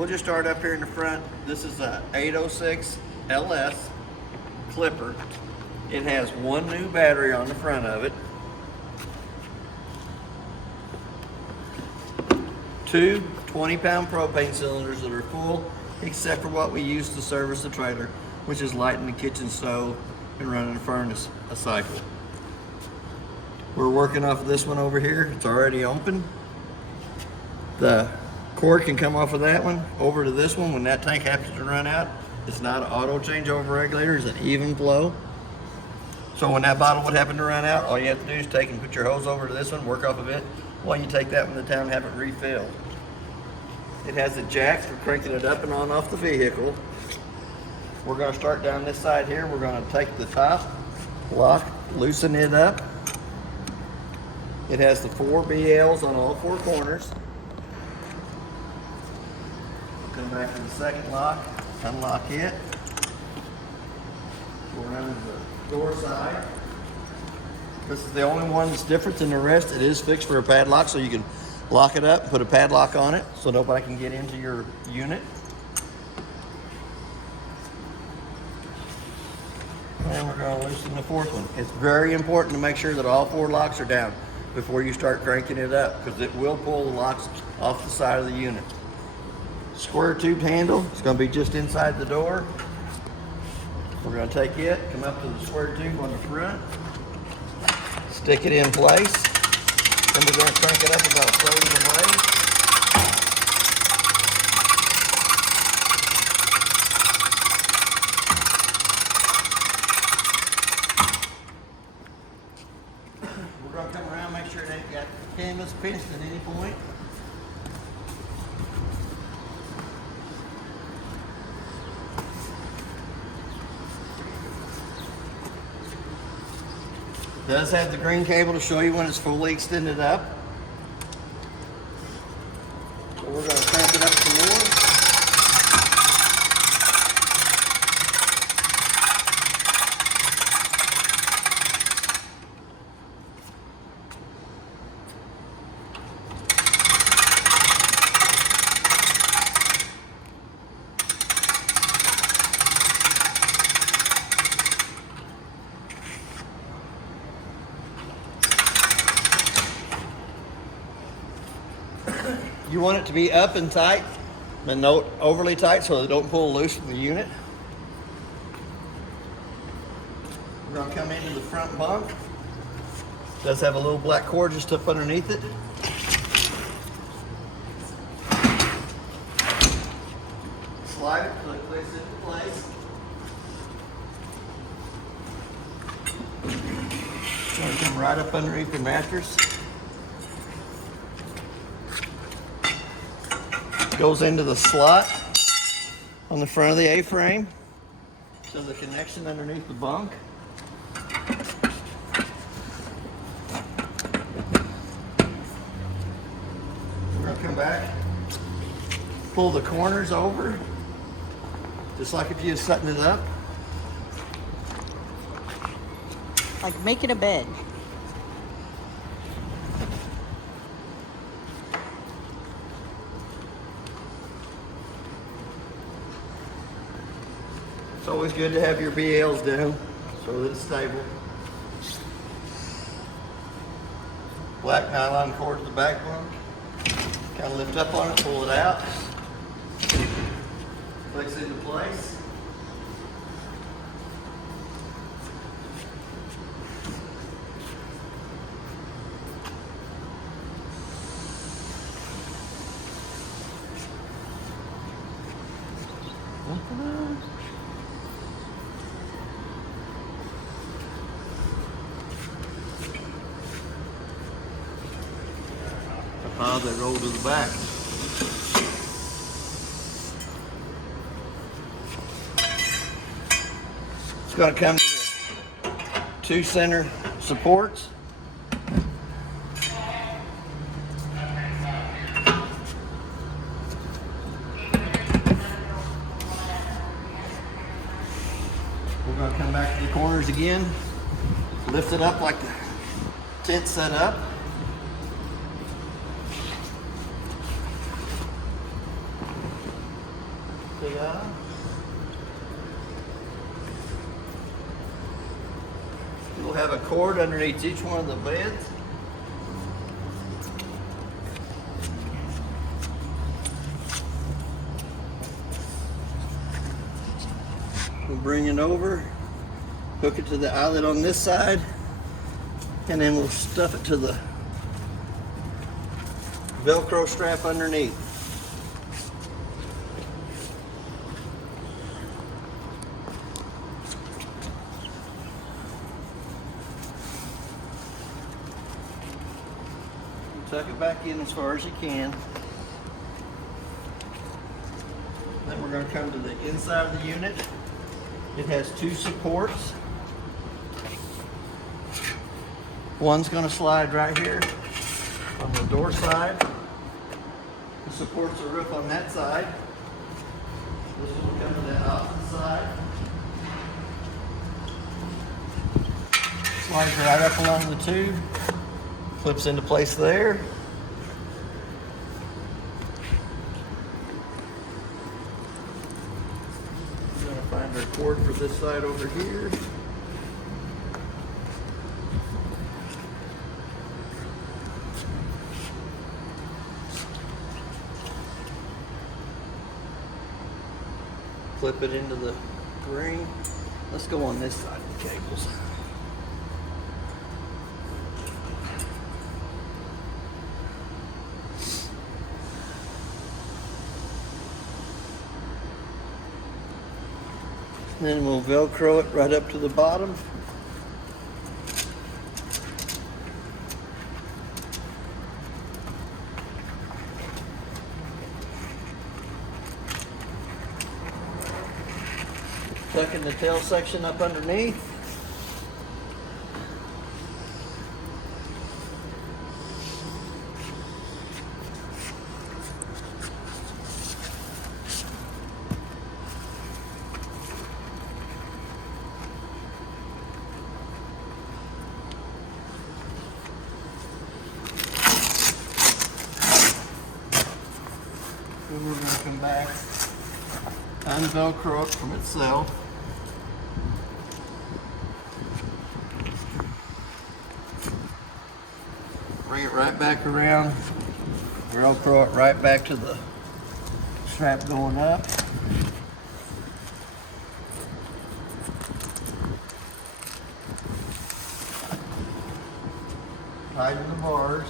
we'll just start up here in the front. This is a 806 LS clipper. It has one new battery on the front of it. Two 20-pound propane cylinders that are full, except for what we use to service the trailer, which is lighting the kitchen stove and running the furnace a cycle. We're working off of this one over here. It's already open. The cord can come off of that one over to this one when that tank happens to run out. It's not an auto changeover regulator, it's an even flow. So when that bottle would happen to run out, all you have to do is take and put your hose over to this one, work off of it, while you take that one to town and have it refilled. It has a jack for cranking it up and on off the vehicle. We're going to start down this side here. We're going to take the top lock, loosen it up. It has the 4 BLs on all 4 corners. Come back to the second lock, unlock it. Go around to the door side. This is the only one that's different than the rest. It is fixed for a padlock, so you can lock it up, put a padlock on it so nobody can get into your unit. And we're going to loosen the 4th one. It's very important to make sure that all 4 locks are down before you start cranking it up, because it will pull the locks off the side of the unit. Square tube handle, it's going to be just inside the door. We're going to take it, come up to the square tube on the front, stick it in place, then we're going to crank it up about a third of the way. We're going to come around, make sure it ain't got the canvas pinched at any point. It does have the green cable to show you when it's fully extended up. So we're going to crank it up some more. You want it to be up and tight, but not overly tight so it don't pull loose from the unit. We're going to come into the front bunk. It does have a little black cord just up underneath it. Slide it so it clicks into place. It's going to come right up underneath the mattress. Goes into the slot on the front of the A-frame. So the connection underneath the bunk. We're going to come back, pull the corners over, just like if you were setting it up. Like making a bed. It's always good to have your BLs down so that it's stable. Black nylon cord to the back bunk. Kind of lift up on it, pull it out. Clicks into place. They roll to the back. It's going to come to 2 center supports. We're going to come back to the corners again, lift it up like the tent's set up. Ta-da. We'll have a cord underneath each one of the beds. We'll bring it over, hook it to the eyelet on this side, and then we'll stuff it to the Velcro strap underneath. Tuck it back in as far as you can. Then we're going to come to the inside of the unit. It has two supports. One's going to slide right here on the door side. It supports the roof on that side. This will come to the opposite side. Slides right up along the tube. Clips into place there. We're going to find our cord for this side over here. Clip it into the ring. Let's go on this side of the cables. Then we'll Velcro it right up to the bottom. Tucking the tail section up underneath. Then we're going to come back, un-Velcro it from itself. Bring it right back around, Velcro it right back to the strap going up. Tighten the bars.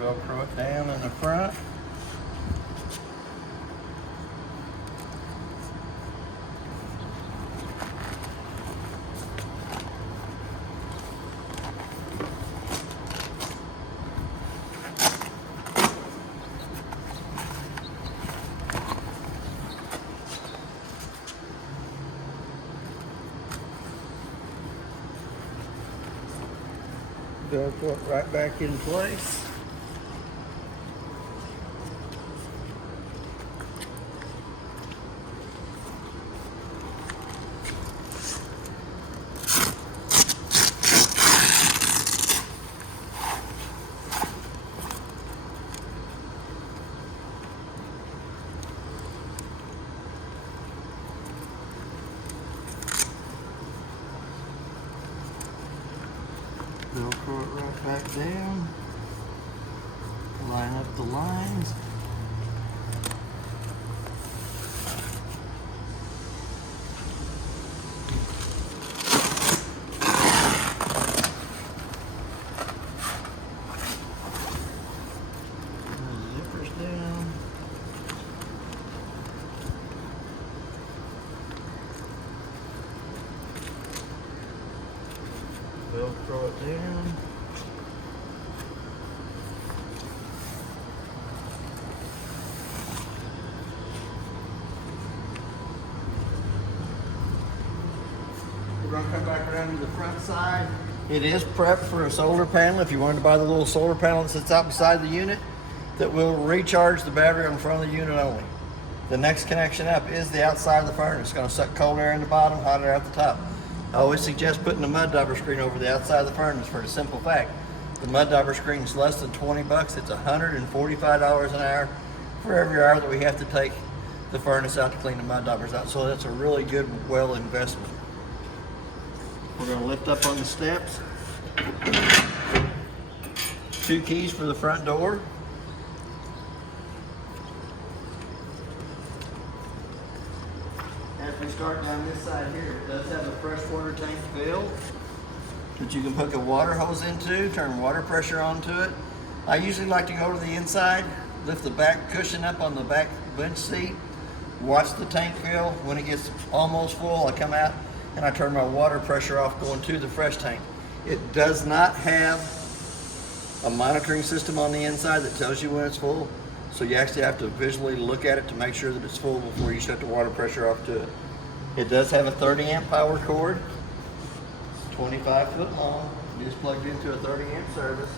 Velcro it down in the front. Velcro it right back in place. Velcro it right back down. Line up the lines. Zippers down. Velcro it down. We're going to come back around to the front side. It is prepped for a solar panel. If you wanted to buy the little solar panel that sits out beside the unit, that will recharge the battery on the front of the unit only. The next connection up is the outside of the furnace. It's going to suck cold air in the bottom, hot air out the top. I always suggest putting a mud dauber screen over the outside of the furnace for the simple fact. The mud dauber screen is less than 20 bucks. It's $145 an hour for every hour that we have to take the furnace out to clean the mud daubers out. So that's a really good well investment. We're going to lift up on the steps. 2 keys for the front door. As we start down this side here, it does have a freshwater tank fill that you can hook a water hose into, turn water pressure onto it. I usually like to go to the inside, lift the back cushion up on the back bench seat, watch the tank fill. When it gets almost full, I come out and I turn my water pressure off going to the fresh tank. It does not have a monitoring system on the inside that tells you when it's full, so you actually have to visually look at it to make sure that it's full before you shut the water pressure off to it. It does have a 30 amp power cord, 25 foot long, just plugged into a 30 amp service.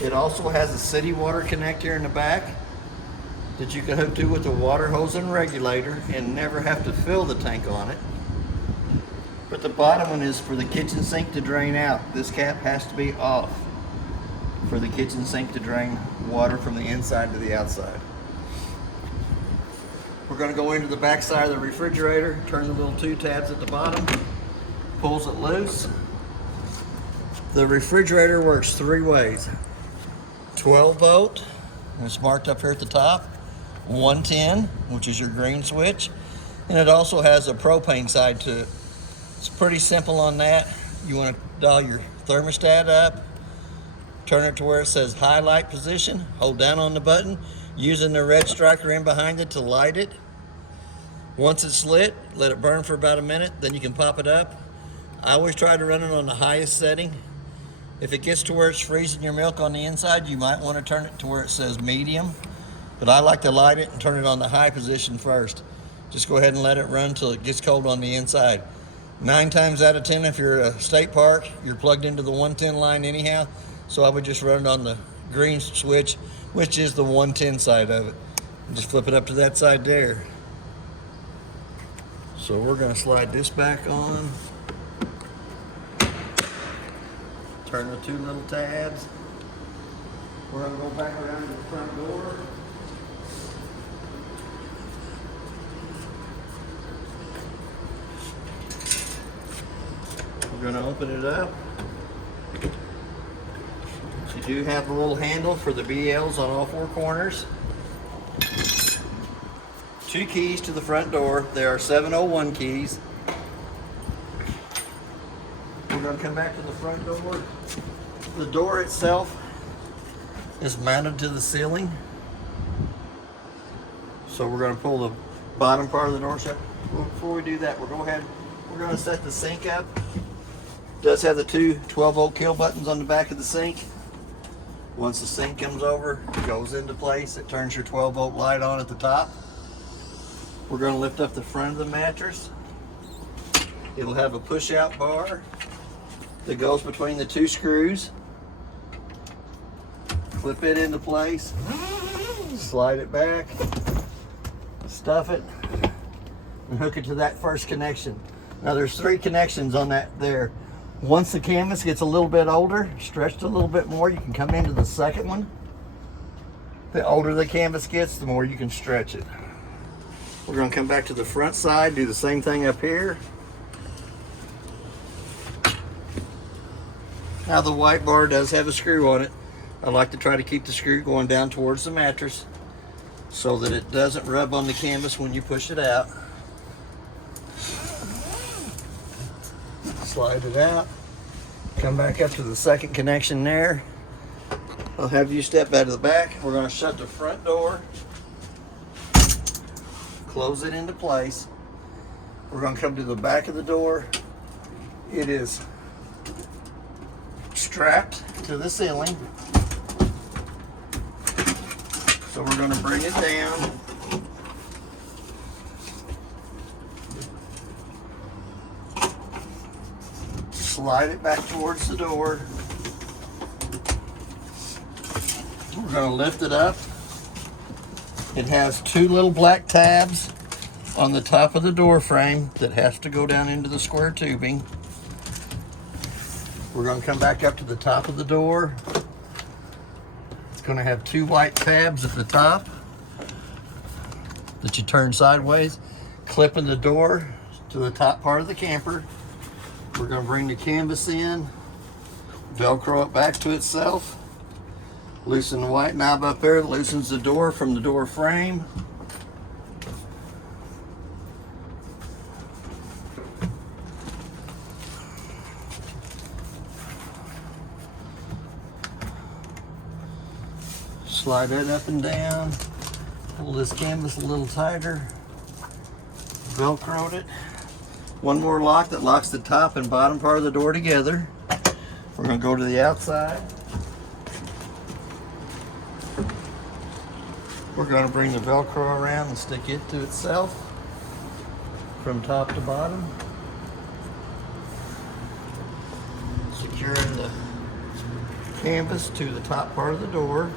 It also has a city water connector in the back that you can hook to with a water hose and regulator and never have to fill the tank on it. But the bottom one is for the kitchen sink to drain out. This cap has to be off for the kitchen sink to drain water from the inside to the outside. We're going to go into the back side of the refrigerator, turn the little 2 tabs at the bottom, pulls it loose. The refrigerator works 3 ways. 12 volt, and it's marked up here at the top. 110, which is your green switch. And it also has a propane side to it. It's pretty simple on that. You want to dial your thermostat up, turn it to where it says highlight position, hold down on the button, using the red striker in behind it to light it. Once it's lit, let it burn for about a minute, then you can pop it up. I always try to run it on the highest setting. If it gets to where it's freezing your milk on the inside, you might want to turn it to where it says medium, but I like to light it and turn it on the high position first. Just go ahead and let it run till it gets cold on the inside. 9 times out of 10, if you're at a state park, you're plugged into the 110 line anyhow, so I would just run it on the green switch, which is the 110 side of it. Just flip it up to that side there. So we're going to slide this back on. Turn the 2 little tabs. We're going to go back around to the front door. We're going to open it up. You do have a little handle for the BLs on all 4 corners. 2 keys to the front door. There are 701 keys. We're going to come back to the front door. The door itself is mounted to the ceiling. So we're going to pull the bottom part of the door shut. Before we do that, we're going to set the sink up. It does have the 2 12-volt kill buttons on the back of the sink. Once the sink comes over, it goes into place. It turns your 12-volt light on at the top. We're going to lift up the front of the mattress. It'll have a push-out bar that goes between the 2 screws. Clip it into place, slide it back, stuff it, and hook it to that first connection. Now there's 3 connections on that there. Once the canvas gets a little bit older, stretched a little bit more, you can come into the second one. The older the canvas gets, the more you can stretch it. We're going to come back to the front side, do the same thing up here. Now the white bar does have a screw on it. I like to try to keep the screw going down towards the mattress so that it doesn't rub on the canvas when you push it out. Slide it out, come back up to the second connection there. I'll have you step out of the back. We're going to shut the front door, close it into place. We're going to come to the back of the door. It is strapped to the ceiling. So we're going to bring it down. Slide it back towards the door. We're going to lift it up It has two little black tabs on the top of the door frame that has to go down into the square tubing. We're going to come back up to the top of the door. It's going to have two white tabs at the top that you turn sideways, clipping the door to the top part of the camper. We're going to bring the canvas in, Velcro it back to itself, loosen the white knob up there that loosens the door from the door frame. Slide that up and down, pull this canvas a little tighter, Velcroed it. One more lock that locks the top and bottom part of the door together. We're going to go to the outside. We're going to bring the Velcro around and stick it to itself from top to bottom. Securing the canvas to the top part of the door.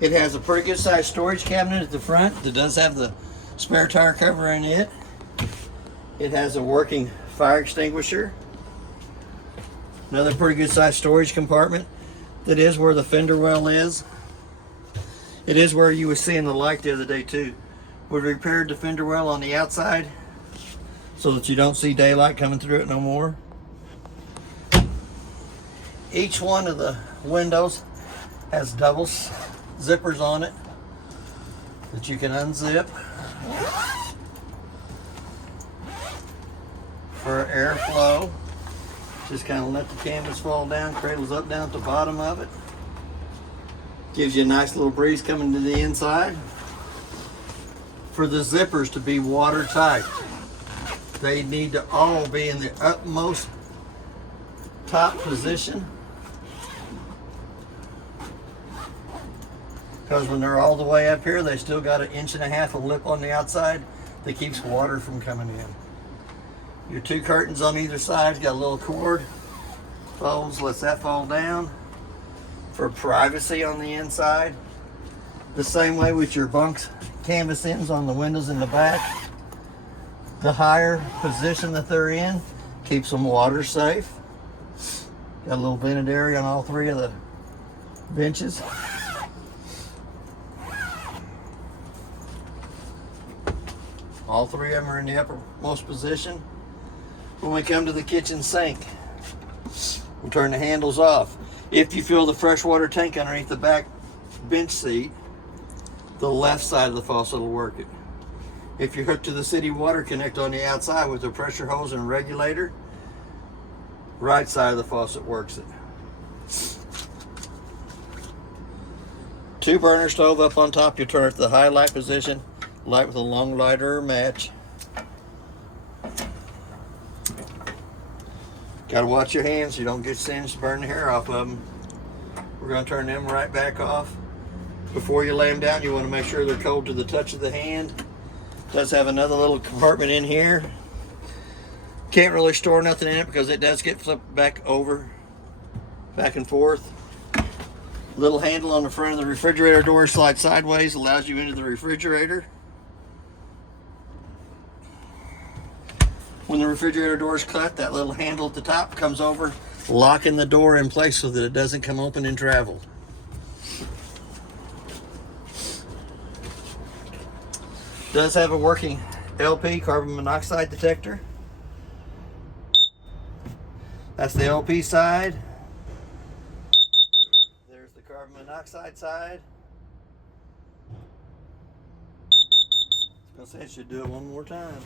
It has a pretty good sized storage cabinet at the front that does have the spare tire cover in it. It has a working fire extinguisher. Another pretty good sized storage compartment. That is where the fender well is. It is where you were seeing the light the other day too. We repaired the fender well on the outside so that you don't see daylight coming through it no more. Each one of the windows has double zippers on it that you can unzip for airflow. Just kind of let the canvas fall down, cradles up down at the bottom of it. Gives you a nice little breeze coming to the inside. For the zippers to be watertight, they need to all be in the utmost top position. Because when they're all the way up here, they still got 1.5 inches of lip on the outside that keeps water from coming in. Your two curtains on either side got a little cord, folds, lets that fall down for privacy on the inside. The same way with your bunks, canvas ends on the windows in the back. The higher position that they're in keeps them water safe. Got a little vented area on all three of the benches. All three of them are in the uppermost position. When we come to the kitchen sink, we'll turn the handles off. If you feel the freshwater tank underneath the back bench seat, the left side of the faucet will work it. If you're hooked to the city water connect on the outside with the pressure hose and regulator, right side of the faucet works it. 2 burner stove up on top. You turn it to the high light position. Light with a long lighter or match. Gotta watch your hands so you don't get singed, burn the hair off of them. We're gonna turn them right back off. Before you lay them down, you wanna make sure they're cold to the touch of the hand. Does have another little compartment in here. Can't really store nothing in it because it does get flipped back and forth. Little handle on the front of the refrigerator door slides sideways, allows you into the refrigerator. When the refrigerator door is cut, that little handle at the top comes over, locking the door in place so that it doesn't come open and travel. Does have a working LP, carbon monoxide detector. That's the LP side. There's the carbon monoxide side. I was gonna say I should do it one more time.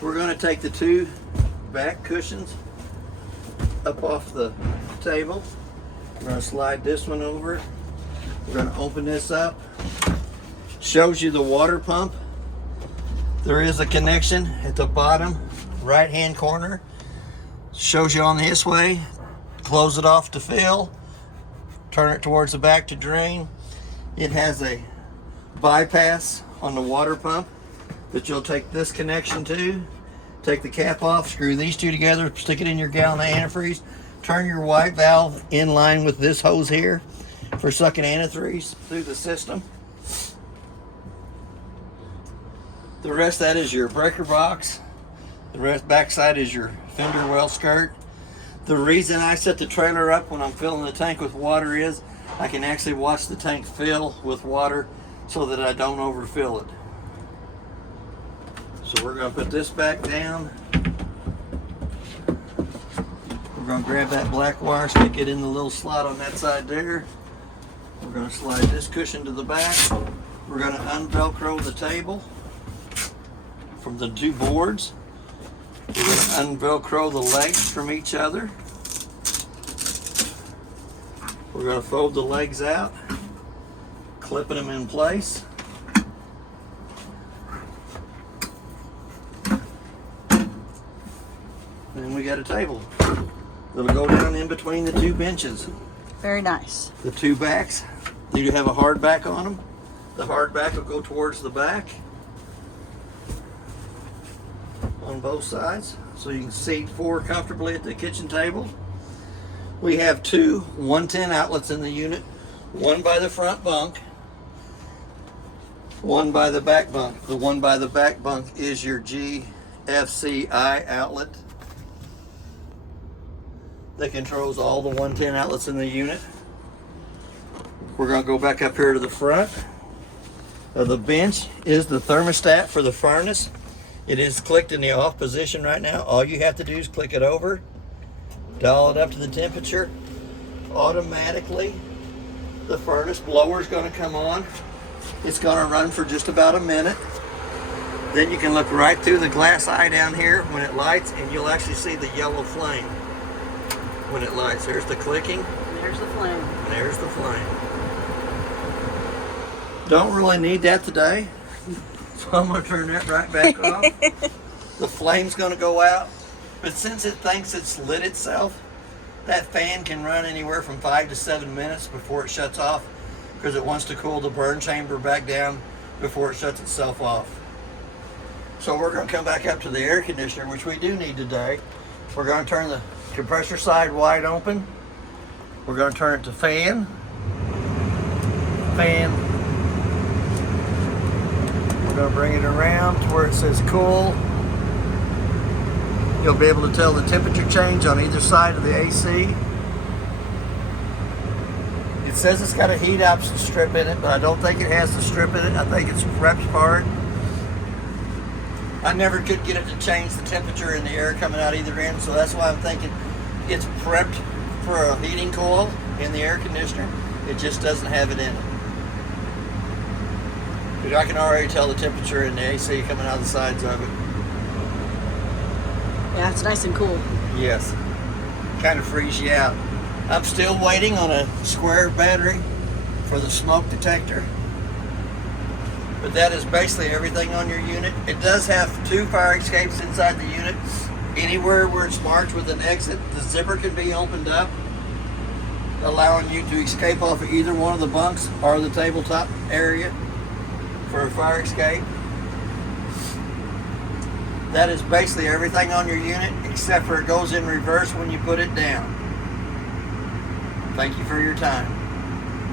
We're going to take the 2 back cushions up off the table. We're going to slide this one over. We're going to open this up. Shows you the water pump. There is a connection at the bottom right hand corner. Shows you on this way. Close it off to fill. Turn it towards the back to drain. It has a bypass on the water pump that you'll take this connection to, take the cap off, screw these two together, stick it in your gallon of antifreeze, turn your white valve in line with this hose here for sucking antifreeze through the system. The rest of that is your breaker box. The rest backside is your fender well skirt. The reason I set the trailer up when I'm filling the tank with water is I can actually watch the tank fill with water so that I don't overfill it. So we're going to put this back down. We're going to grab that black wire, stick it in the little slot on that side there. We're going to slide this cushion to the back. We're going to unvelcro the table from the two boards. We're going to unvelcro the legs from each other. We're going to fold the legs out, clipping them in place. Then we got a table that'll go down in between the two benches. Very nice. The two backs, you have a hard back on them. The hard back will go towards the back on both sides, so you can seat four comfortably at the kitchen table. We have two 110 outlets in the unit, one by the front bunk, one by the back bunk. The one by the back bunk is your GFCI outlet that controls all the 110 outlets in the unit. We're going to go back up here to the front of the bench is the thermostat for the furnace. It is clicked in the off position right now. All you have to do is click it over, dial it up to the temperature. Automatically, the furnace blower is going to come on. It's going to run for just about a minute. Then you can look right through the glass eye down here when it lights, and you'll actually see the yellow flame when it lights. There's the clicking. There's the flame. And there's the flame. Don't really need that today, so I'm going to turn that right back off. The flame's going to go out, but since it thinks it's lit itself, that fan can run anywhere from 5 to 7 minutes before it shuts off, because it wants to cool the burn chamber back down before it shuts itself off. So we're going to come back up to the air conditioner, which we do need today. We're going to turn the compressor side wide open. We're going to turn it to fan. We're going to bring it around to where it says cool. You'll be able to tell the temperature change on either side of the AC. It says it's got a heat up strip in it, but I don't think it has the strip in it. I think it's prepped for it. I never could get it to change the temperature in the air coming out either end, so that's why I'm thinking it's prepped for a heating coil in the air conditioner. It just doesn't have it in it. But I can already tell the temperature in the AC coming out of the sides of it. Yeah, it's nice and cool. Yes. Kind of frees you out. I'm still waiting on a square battery for the smoke detector. But that is basically everything on your unit. It does have two fire escapes inside the unit. Anywhere where it's marked with an exit, the zipper can be opened up, allowing you to escape off of either one of the bunks or the tabletop area for a fire escape. That is basically everything on your unit, except for it goes in reverse when you put it down. Thank you for your time.